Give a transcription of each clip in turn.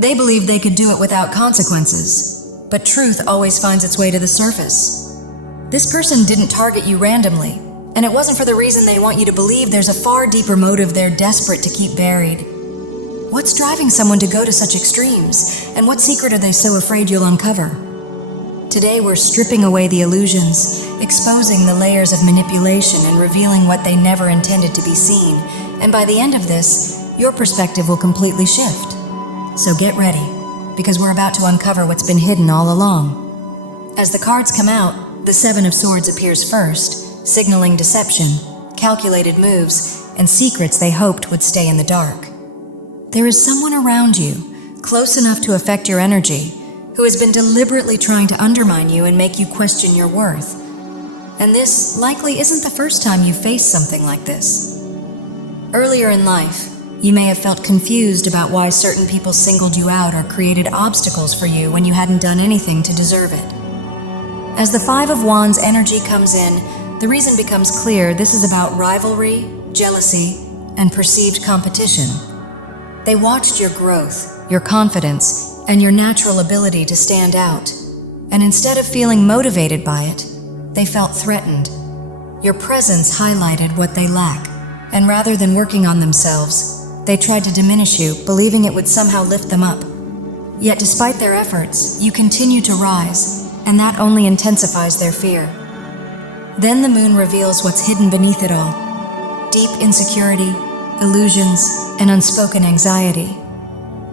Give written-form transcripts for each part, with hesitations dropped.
They believed they could do it without consequences, but truth always finds its way to the surface. This person didn't target you randomly, and it wasn't for the reason they want you to believe. There's a far deeper motive they're desperate to keep buried. What's driving someone to go to such extremes, and what secret are they so afraid you'll uncover? Today we're stripping away the illusions, exposing the layers of manipulation and revealing what they never intended to be seen, and by the end of this, your perspective will completely shift. So get ready, because we're about to uncover what's been hidden all along. As the cards come out, the Seven of Swords appears first, signaling deception, calculated moves, and secrets they hoped would stay in the dark. There is someone around you, close enough to affect your energy, who has been deliberately trying to undermine you and make you question your worth. And this likely isn't the first time you've faced something like this. Earlier in life, you may have felt confused about why certain people singled you out or created obstacles for you when you hadn't done anything to deserve it. As the Five of Wands energy comes in, the reason becomes clear. This is about rivalry, jealousy, and perceived competition. They watched your growth, your confidence, and your natural ability to stand out. And instead of feeling motivated by it, they felt threatened. Your presence highlighted what they lack, and rather than working on themselves, they tried to diminish you, believing it would somehow lift them up. Yet despite their efforts, you continue to rise, and that only intensifies their fear. Then the moon reveals what's hidden beneath it all: deep insecurity, illusions, and unspoken anxiety.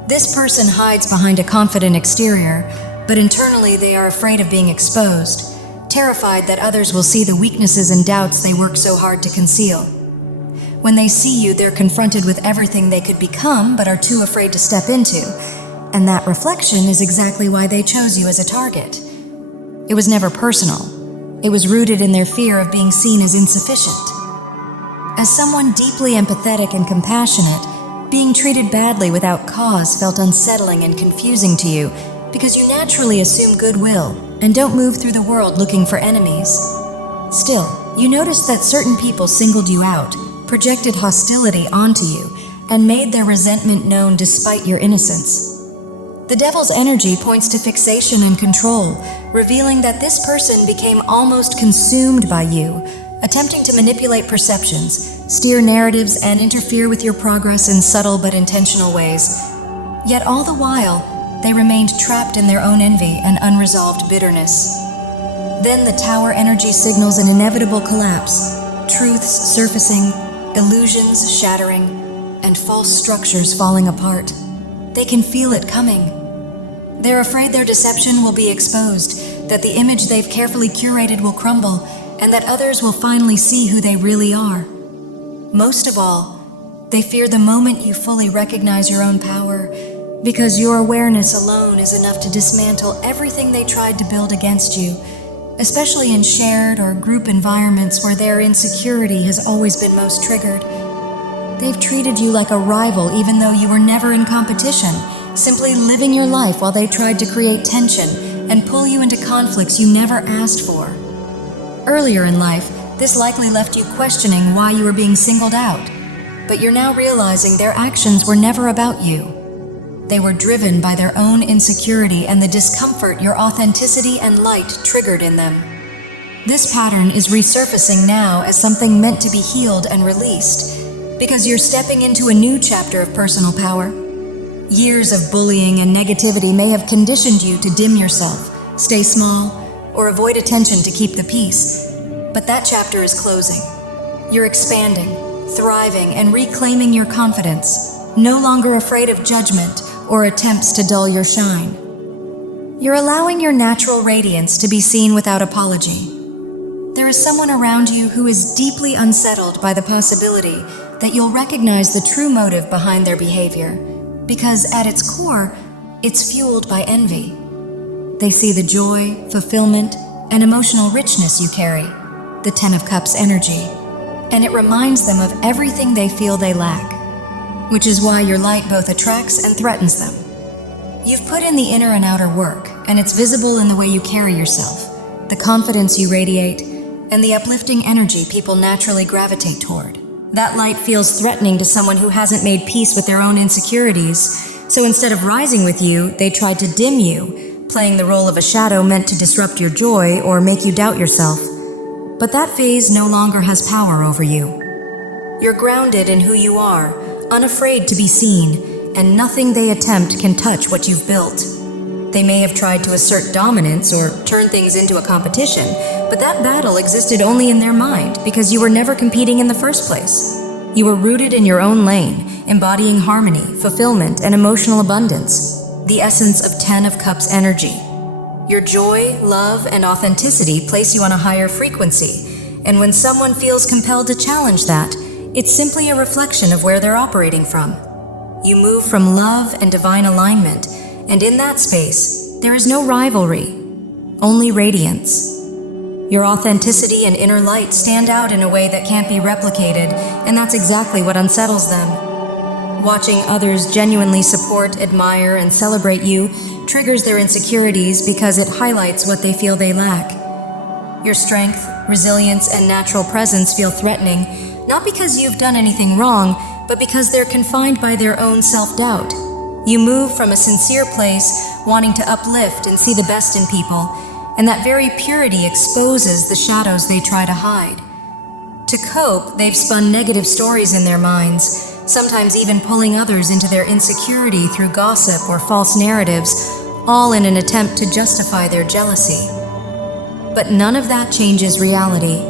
This person hides behind a confident exterior, but internally they are afraid of being exposed, terrified that others will see the weaknesses and doubts they work so hard to conceal. When they see you, they're confronted with everything they could become but are too afraid to step into, and that reflection is exactly why they chose you as a target. It was never personal. It was rooted in their fear of being seen as insufficient. As someone deeply empathetic and compassionate, being treated badly without cause felt unsettling and confusing to you because you naturally assume goodwill and don't move through the world looking for enemies. Still, you noticed that certain people singled you out, projected hostility onto you, and made their resentment known despite your innocence. The Devil's energy points to fixation and control, revealing that this person became almost consumed by you, attempting to manipulate perceptions, steer narratives, and interfere with your progress in subtle but intentional ways. Yet all the while, they remained trapped in their own envy and unresolved bitterness. Then the Tower energy signals an inevitable collapse, truths surfacing, illusions shattering, and false structures falling apart. They can feel it coming. They're afraid their deception will be exposed, that the image they've carefully curated will crumble, and that others will finally see who they really are. Most of all, they fear the moment you fully recognize your own power, because your awareness alone is enough to dismantle everything they tried to build against you, especially in shared or group environments where their insecurity has always been most triggered. They've treated you like a rival even though you were never in competition, simply living your life while they tried to create tension and pull you into conflicts you never asked for. Earlier in life, this likely left you questioning why you were being singled out, but you're now realizing their actions were never about you. They were driven by their own insecurity and the discomfort your authenticity and light triggered in them. This pattern is resurfacing now as something meant to be healed and released, because you're stepping into a new chapter of personal power. Years of bullying and negativity may have conditioned you to dim yourself, stay small, or avoid attention to keep the peace. But that chapter is closing. You're expanding, thriving, and reclaiming your confidence, no longer afraid of judgment or attempts to dull your shine. You're allowing your natural radiance to be seen without apology. There is someone around you who is deeply unsettled by the possibility that you'll recognize the true motive behind their behavior, because at its core, it's fueled by envy. They see the joy, fulfillment, and emotional richness you carry, the Ten of Cups energy, and it reminds them of everything they feel they lack, which is why your light both attracts and threatens them. You've put in the inner and outer work, and it's visible in the way you carry yourself, the confidence you radiate, and the uplifting energy people naturally gravitate toward. That light feels threatening to someone who hasn't made peace with their own insecurities, So instead of rising with you, they tried to dim you, playing the role of a shadow meant to disrupt your joy or make you doubt yourself. But that phase no longer has power over you. You're grounded in who you are, unafraid to be seen, and nothing they attempt can touch what you've built. They may have tried to assert dominance or turn things into a competition, but that battle existed only in their mind because you were never competing in the first place. You were rooted in your own lane, embodying harmony, fulfillment, and emotional abundance, the essence of 10 of Cups energy. Your joy, love, and authenticity place you on a higher frequency, and when someone feels compelled to challenge that, it's simply a reflection of where they're operating from. You move from love and divine alignment, and in that space, there is no rivalry, only radiance. Your authenticity and inner light stand out in a way that can't be replicated, and that's exactly what unsettles them. Watching others genuinely support, admire, and celebrate you triggers their insecurities because it highlights what they feel they lack. Your strength, resilience, and natural presence feel threatening, not because you've done anything wrong, but because they're confined by their own self-doubt. You move from a sincere place, wanting to uplift and see the best in people, and that very purity exposes the shadows they try to hide. To cope, they've spun negative stories in their minds, sometimes even pulling others into their insecurity through gossip or false narratives, all in an attempt to justify their jealousy. But none of that changes reality.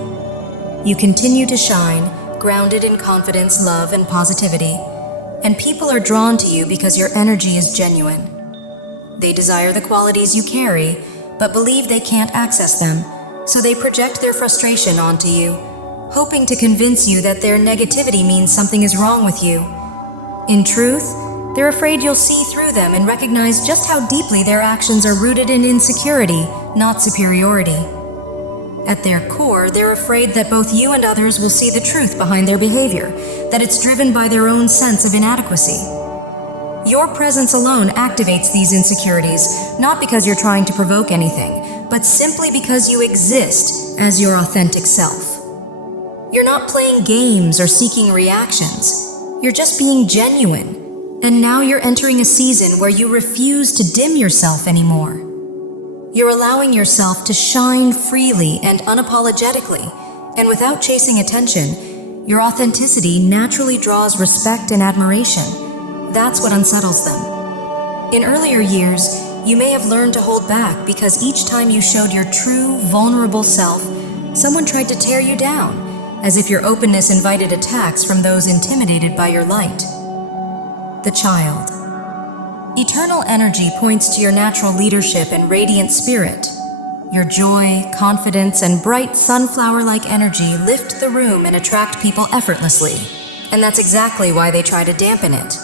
You continue to shine, grounded in confidence, love, and positivity, and people are drawn to you because your energy is genuine. They desire the qualities you carry, but believe they can't access them, so they project their frustration onto you, hoping to convince you that their negativity means something is wrong with you. In truth, they're afraid you'll see through them and recognize just how deeply their actions are rooted in insecurity, not superiority. At their core, they're afraid that both you and others will see the truth behind their behavior, that it's driven by their own sense of inadequacy. Your presence alone activates these insecurities, not because you're trying to provoke anything, but simply because you exist as your authentic self. You're not playing games or seeking reactions. You're just being genuine. And now you're entering a season where you refuse to dim yourself anymore. You're allowing yourself to shine freely and unapologetically, and without chasing attention, your authenticity naturally draws respect and admiration. That's what unsettles them. In earlier years, you may have learned to hold back because each time you showed your true, vulnerable self, someone tried to tear you down, as if your openness invited attacks from those intimidated by your light. The child. Eternal energy points to your natural leadership and radiant spirit. Your joy, confidence, and bright sunflower-like energy lift the room and attract people effortlessly. And that's exactly why they try to dampen it.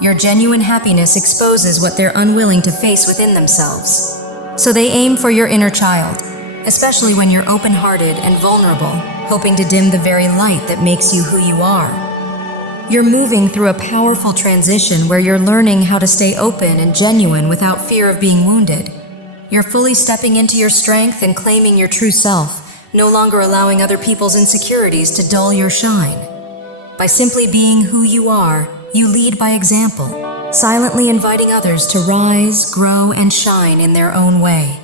Your genuine happiness exposes what they're unwilling to face within themselves. So they aim for your inner child, especially when you're open-hearted and vulnerable, hoping to dim the very light that makes you who you are. You're moving through a powerful transition where you're learning how to stay open and genuine without fear of being wounded. You're fully stepping into your strength and claiming your true self, no longer allowing other people's insecurities to dull your shine. By simply being who you are, you lead by example, silently inviting others to rise, grow, and shine in their own way.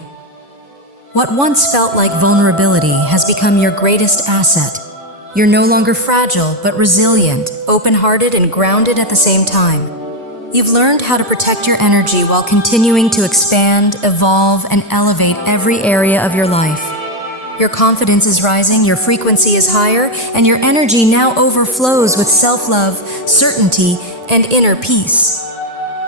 What once felt like vulnerability has become your greatest asset. You're no longer fragile, but resilient, open-hearted, and grounded at the same time. You've learned how to protect your energy while continuing to expand, evolve, and elevate every area of your life. Your confidence is rising, your frequency is higher, and your energy now overflows with self-love, certainty, and inner peace.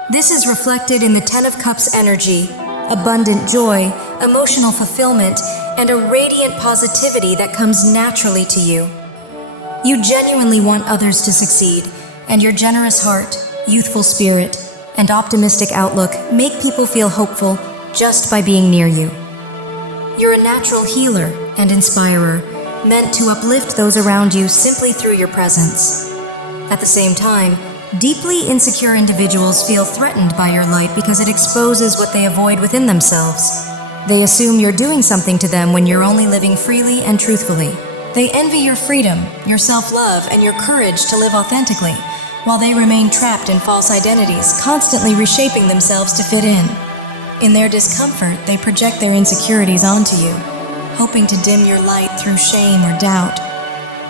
This is reflected in the 10 of Cups energy, abundant joy, emotional fulfillment, and a radiant positivity that comes naturally to you. You genuinely want others to succeed, and your generous heart, youthful spirit, and optimistic outlook make people feel hopeful just by being near you. You're a natural healer and inspirer, meant to uplift those around you simply through your presence. At the same time, deeply insecure individuals feel threatened by your light because it exposes what they avoid within themselves. They assume you're doing something to them when you're only living freely and truthfully. They envy your freedom, your self-love, and your courage to live authentically, while they remain trapped in false identities, constantly reshaping themselves to fit in. In their discomfort, they project their insecurities onto you, hoping to dim your light through shame or doubt.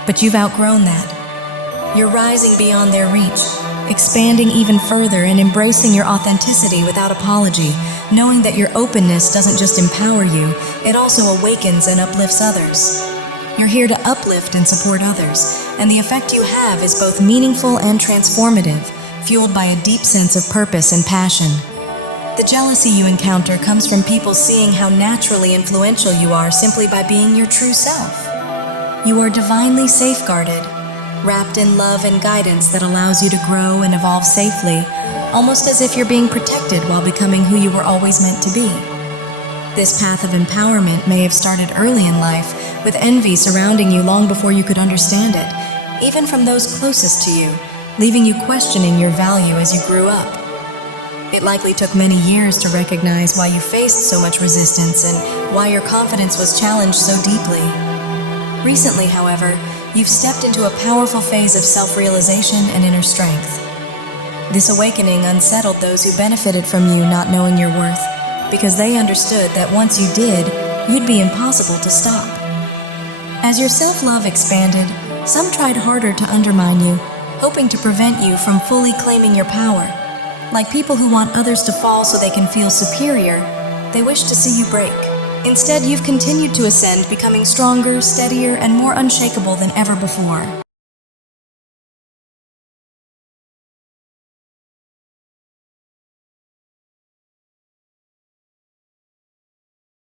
But you've outgrown that. You're rising beyond their reach, expanding even further and embracing your authenticity without apology, knowing that your openness doesn't just empower you, it also awakens and uplifts others. You're here to uplift and support others, and the effect you have is both meaningful and transformative, fueled by a deep sense of purpose and passion. The jealousy you encounter comes from people seeing how naturally influential you are simply by being your true self. You are divinely safeguarded, wrapped in love and guidance that allows you to grow and evolve safely, almost as if you're being protected while becoming who you were always meant to be. This path of empowerment may have started early in life, with envy surrounding you long before you could understand it, even from those closest to you, leaving you questioning your value as you grew up. It likely took many years to recognize why you faced so much resistance and why your confidence was challenged so deeply. Recently, however, you've stepped into a powerful phase of self-realization and inner strength. This awakening unsettled those who benefited from you not knowing your worth, because they understood that once you did, you'd be impossible to stop. As your self-love expanded, some tried harder to undermine you, hoping to prevent you from fully claiming your power. Like people who want others to fall so they can feel superior, they wish to see you break. Instead, you've continued to ascend, becoming stronger, steadier, and more unshakable than ever before.